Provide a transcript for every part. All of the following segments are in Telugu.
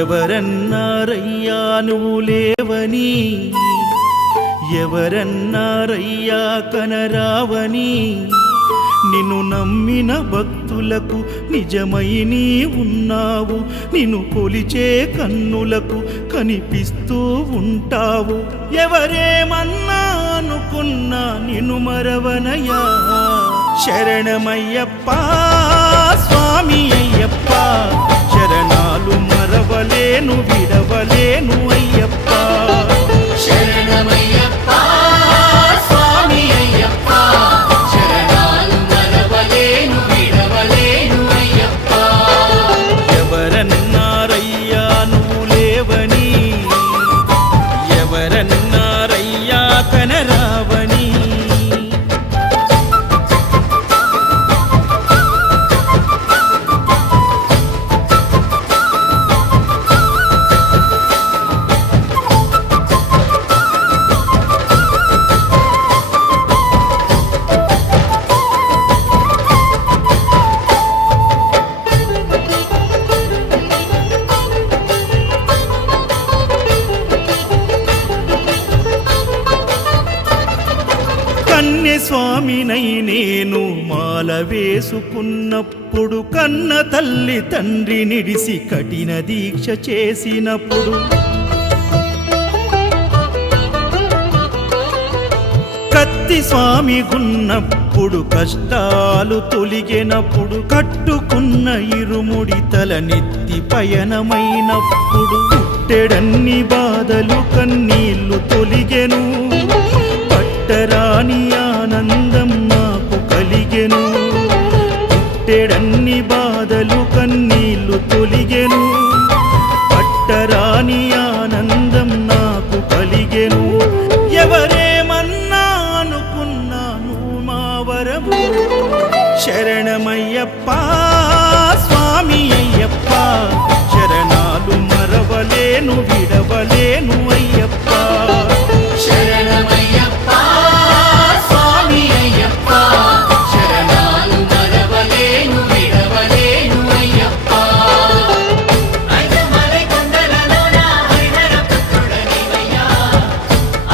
ఎవరన్నారయ్యా నువ్వు లేవని, ఎవరన్నారయ్యా కనరావని, నిన్ను నమ్మిన భక్తులకు నిజమై నీ ఉన్నావు, నిన్ను కొలిచే కన్నులకు కనిపిస్తూ ఉంటావు. ఎవరేమన్నా అనుకున్నా నిన్ను మరవనయ్యా. శరణమయ్యప్ప స్వామి అయ్యప్ప, శరణాలు మరవలేను విడవలేను అయ్యప్ప. శరణమయ్యప్ప స్వామి అయ్యప్ప, శరణాలు మరవలేను విడవలేను అయ్యప్ప. ఎవరన్నారయ్యా నువ్వు లేవని, ఎవరన్నారయ్యా కనరావని. స్వామినై నేను మాల వేసుకున్నప్పుడు, కన్న తల్లి తండ్రి నిడిసి కఠిన దీక్ష చేసినప్పుడు, కత్తి స్వామి గున్నప్పుడు కష్టాలు తొలిగినప్పుడు, కట్టుకున్న ఇరుముడి తల నెత్తి పయనమైనప్పుడు, పుట్టెడన్ని బాధలు కన్నీళ్లు తొలిగెను, పట్టరాని ఆనందం నాకు కలిగెను. పుట్టెడన్ని బాధలు కన్నీళ్లు తొలిగెను, పట్టరాని ఆనందం నాకు కలిగెను. ఎవరేమన్నా అనుకున్నాను మా వరము. శరణమయ్యప్ప స్వామి అయ్యప్ప, శరణాలు మరవలేను విడవలేను అయ్యప్ప. శరణమయ్యప్ప స్వామి అయ్యప్ప, శరణాలు మరవలేను విడవలేను అయ్యప్ప. ఐదమలై కొండలలోన హరిహర పుత్రుడనివయ్యా,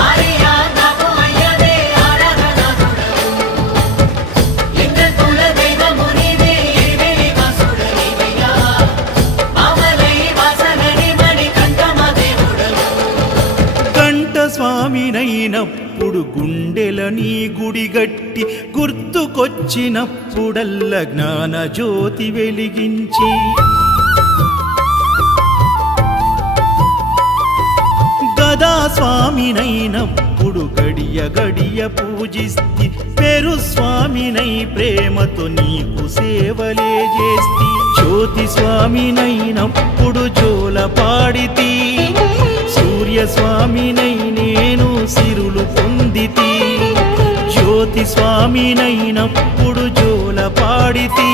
ఆర్యా నాకు అయ్యవే ఆరాధనాథుడవు. లింగ కుల దైవము నీవే ఎరివెలి వాసుడనివయ్యా, మామలై వాసనని మణికంఠమ దేవుడవు. కంఠ స్వామినైనప్పుడు గుండెల నీ గుడి గట్టి, గుర్తుకొచ్చినప్పుడల్ల జ్ఞాన జ్యోతి వెలిగించి, గదా స్వామినైనప్పుడు గడియ గడియ పూజిస్తి, పెరు స్వామినై ప్రేమతో నీకు సేవలే చేస్తి. జ్యోతి స్వామినైనప్పుడు జోల పాడితి, సూర్య స్వామినై నేను సిరులు పొందితి. జ్యోతి స్వామినైనప్పుడు జోల పాడితి,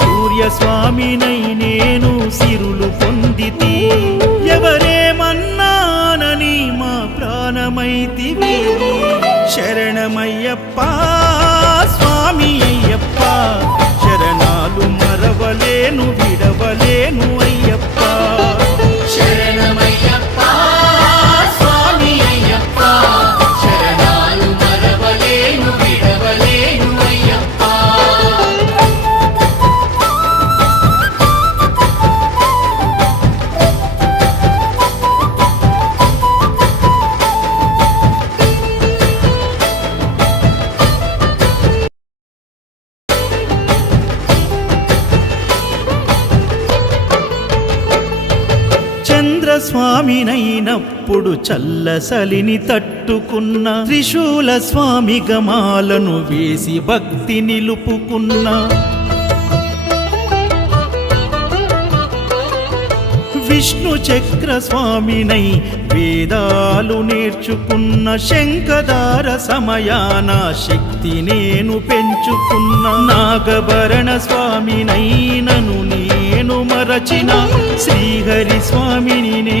సూర్య స్వామినై నేను సిరులు పొందితి. ఎవరేమన్నానని మా ప్రాణమైతివి. శరణమయ్యప్ప స్వామి అయ్యప్ప, శరణాలు మరవలేను విడవలేను అయ్యప్ప. శరణమయ్యప్ప స్వామి అయ్యప్ప, శరణాలు మరవలేను విడవలేను అయ్యప్ప. స్వామినైనప్పుడు చల్లసలిని తట్టుకున్న, త్రిశూల స్వామి గమాలను వేసి భక్తి నిలుపుకున్న, విష్ణు చక్ర స్వామినై వేదాలు నేర్చుకున్న, శంఖదార సమయాన శక్తి నేను పెంచుకున్న, నాగభరణ స్వామినై నను నేను మరచిన, శ్రీహరి స్వామిని